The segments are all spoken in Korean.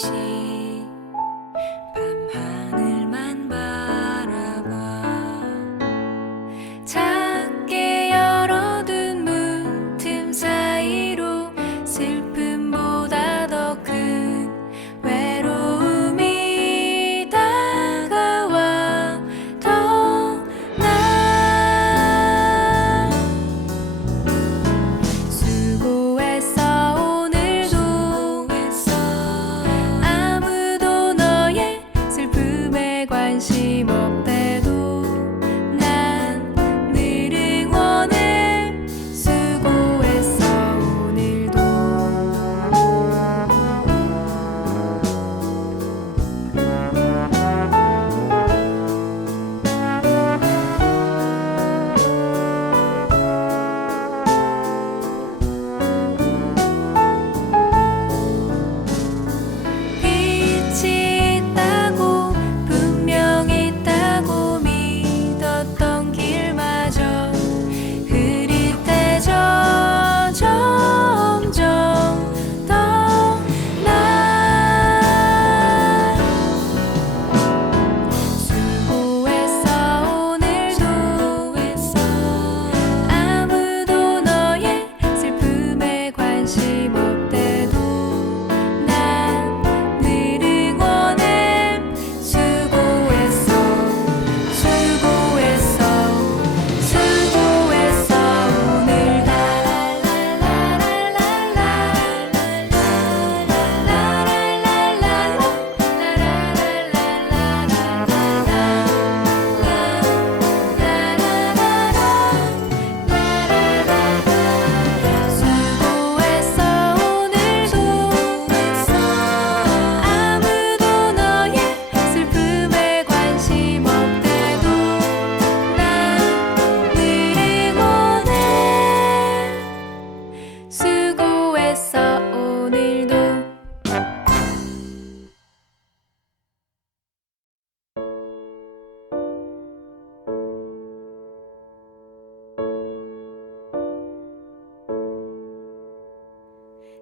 see see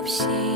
없이.